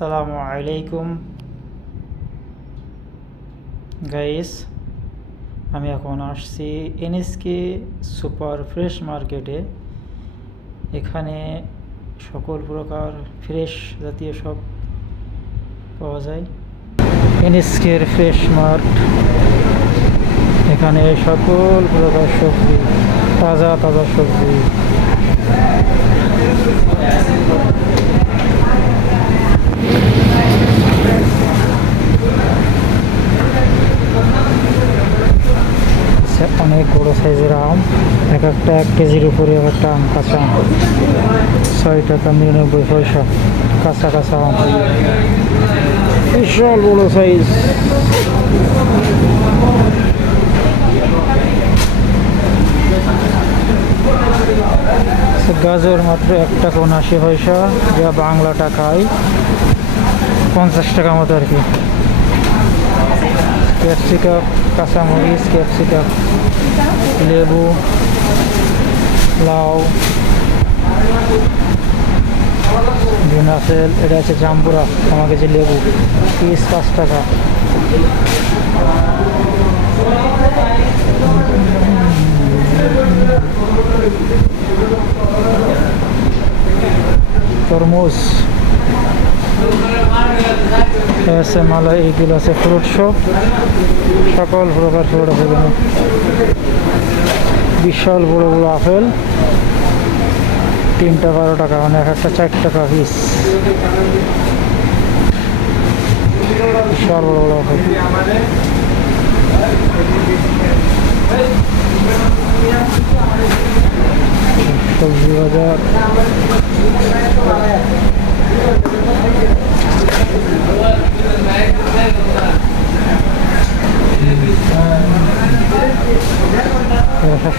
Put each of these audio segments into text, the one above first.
আসসালামু আলাইকুম গাইস, আমি এখন আসছি এনএসকে সুপার ফ্রেশ মার্কেটে। এখানে সকল প্রকার ফ্রেশ জাতীয় সব পাওয়া যায়। এনএসকের ফ্রেশ মার্ট, এখানে সকল প্রকার সবজি, তাজা তাজা সবজি। অনেক বড় সাইজের আম, এক একটা 1 কেজির উপরে এক একটা আম, কাঁচা আম 6 টাকা 99 পয়সা। কাঁচা কাঁচা আম, বিশাল বড় সাইজ। গাজর মাত্র 1 টাকা 79 পয়সা, যা বাংলা টাকায় 50 টাকা মতো আর কি। ক্যাপসিকাম, কাঁচামরিচ, ক্যাপসিকাম, লেবু, লাউ, গ্রিন আপেল, এটা আছে জাম্বুরা, আমার কাছে লেবু পিস 5 টাকা। তরমুজ আছে, মালাই, এইগুলো আছে ফ্রুট শপ, সকল প্রকার ফ্রুট আছে এখানে। বিশাল বড় বড় আপেল, 3টা 12 টাকা, মানে এক একটা 4 টাকা পিস। বিশাল বড় বড় আপেল। সবজি বাজার,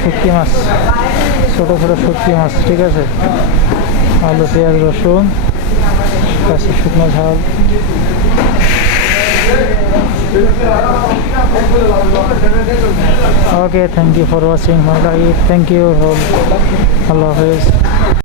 শুটকি মাছ, ছোটো ছোটো শুটকি মাছ, ঠিক আছে। আলু, পেঁয়াজ, রসুন, কাঁচা শুকনো ঝাল। Okay, thank you for watching my live, thank you, আল্লাহ হাফেজ।